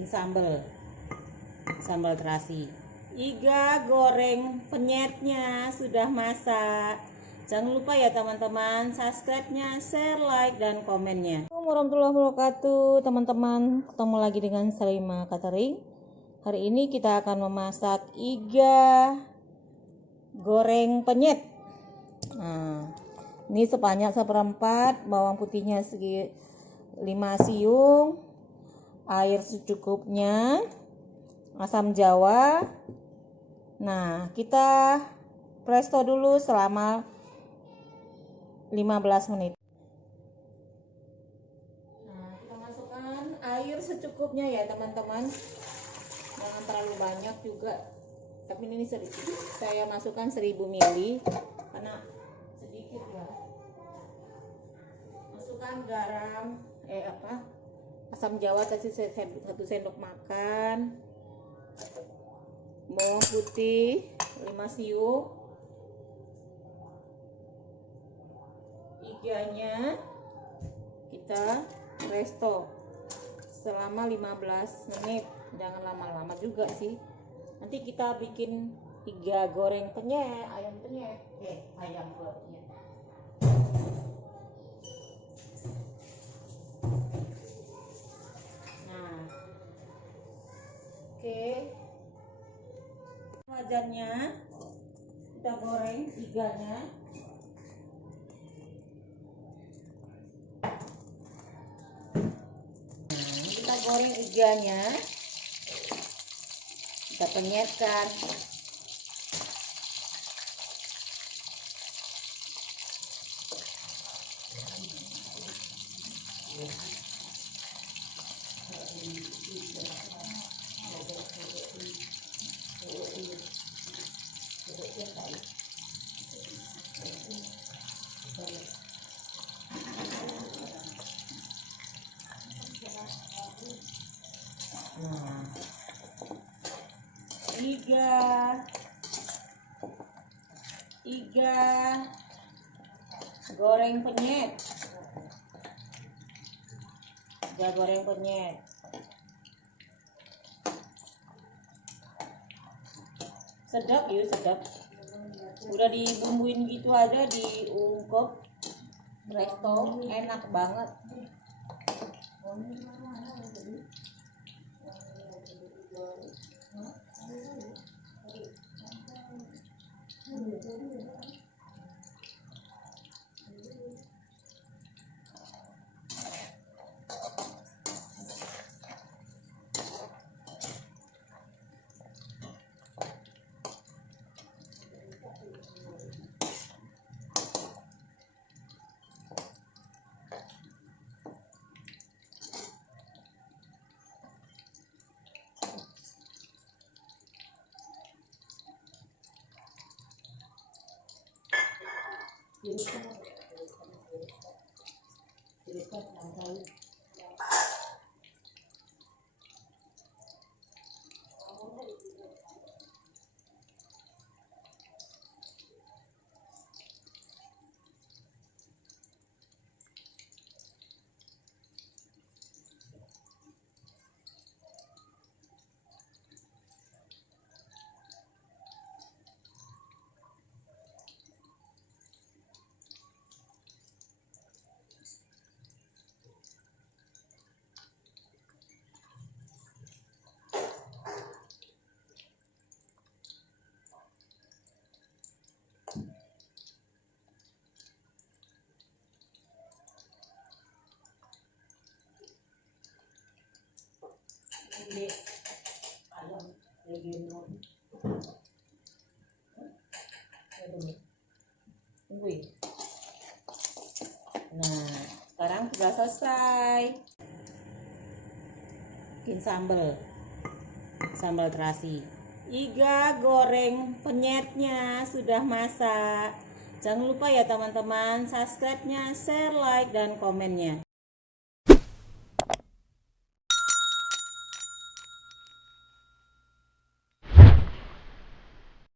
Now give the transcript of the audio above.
bikin sambal terasi. Iga goreng penyetnya sudah masak. Jangan lupa ya teman-teman, subscribe-nya, share, like, dan komennya. Assalamualaikum warahmatullahi wabarakatuh teman-teman. Ketemu lagi dengan Salima Catering. Hari ini kita akan memasak iga goreng penyet. Nah, ini sebanyak 1/4, bawang putihnya 5 siung, air secukupnya, asam jawa. Nah, kita presto dulu selama 15 menit. Nah, kita masukkan air secukupnya ya teman-teman, jangan terlalu banyak juga, tapi ini saya masukkan 1000 ml karena sedikit ya. Masukkan garam, asam jawa kasih 1 sendok makan, bawang putih 5 siung, iganya kita presto selama 15 menit, jangan lama-lama juga sih. Nanti kita bikin iga goreng penyet, ayam penyet, ayam penyet. Nah, oke, wajannya kita goreng iganya. Kita goreng iganya, kita penyetkan. Nah, iga goreng penyet, sedap ya, sedap. Udah dibumbuin gitu aja, diungkep presto, enak banget. Ini ayam legeno. Nah, sekarang sudah selesai bikin sambal terasi. Iga goreng penyetnya sudah masak. Jangan lupa ya teman-teman, subscribe-nya, share, like, dan komennya.